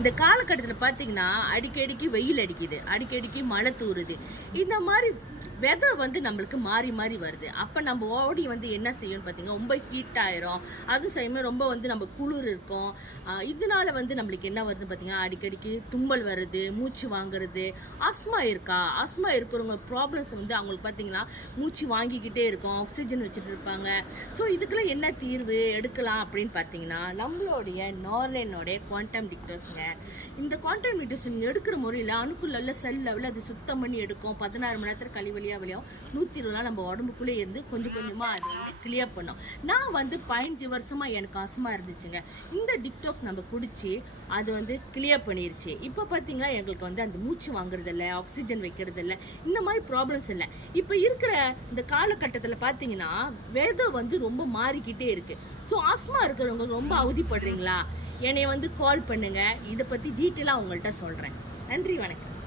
இந்த காலகட்டத்தில் பார்த்தீங்கன்னா அடிக்கடிக்கு வெயில் அடிக்குது, அடிக்கடிக்கு மழை தூறுது. இந்த மாதிரி வெதர் வந்து நம்மளுக்கு மாறி மாறி வருது. அப்போ நம்ம பாடி வந்து என்ன செய்யும்னு பார்த்தீங்கன்னா ரொம்ப ஹீட் ஆயிரும். அது செய்யும்போது ரொம்ப வந்து நம்ம குளிர் இருக்கும். இதனால வந்து நம்மளுக்கு என்ன வருதுன்னு பார்த்தீங்கன்னா அடிக்கடிக்கு தும்மல் வருது, மூச்சு வாங்குறது. ஆஸ்மா இருக்கா? ஆஸ்மா இருக்கிறவங்க ப்ராப்ளம்ஸ் வந்து அவங்களுக்கு பார்த்தீங்கன்னா மூச்சு வாங்கிக்கிட்டே இருக்கும், ஆக்சிஜன் வச்சுட்டு இருப்பாங்க. ஸோ இதுக்கெல்லாம் என்ன தீர்வு எடுக்கலாம் அப்படின்னு பார்த்தீங்கன்னா நம்மளுடைய நார்லைனோடைய குவாண்டம் டிக்டர்ஸுங்க. இந்த குவாண்டம் டிக்டர்ஸ் எடுக்கிற முறையில் அணுக்குள்ள செல் லெவலில் அது சுத்தம் பண்ணி எடுக்கும். 16 மணி நேரத்தில் கழிவழியாக 120 நாள் நம்ம உடம்புக்குள்ளே இருந்து கொஞ்சம் கொஞ்சமாக அதை வந்து கிளியர் பண்ணும். நான் வந்து 15 வருஷமாக எனக்கு ஆஸ்மா இருந்துச்சுங்க. இந்த டிக்டாக்ஸ் நம்ம குடிச்சு அது வந்து கிளியர் பண்ணிருச்சு. இப்போ பார்த்தீங்கன்னா எங்களுக்கு வந்து அந்த மூச்சு வாங்குறது இல்லை, ஆக்சிஜன் வைக்கிறது இல்லை, இந்த மாதிரி ப்ராப்ளம்ஸ் இல்லை. இப்போ இருக்கிற இந்த காலகட்டத்தில் பார்த்தீங்கன்னா வெதர் வந்து ரொம்ப மாறிக்கிட்டே இருக்கு. ஸோ ஆஸ்மா இருக்கிறவங்க ரொம்ப அவதிப்படுறீங்களா? என்னை வந்து கால் பண்ணுங்க, இதை பற்றி டீட்டெயிலாக உங்கள்கிட்ட சொல்கிறேன். நன்றி, வணக்கம்.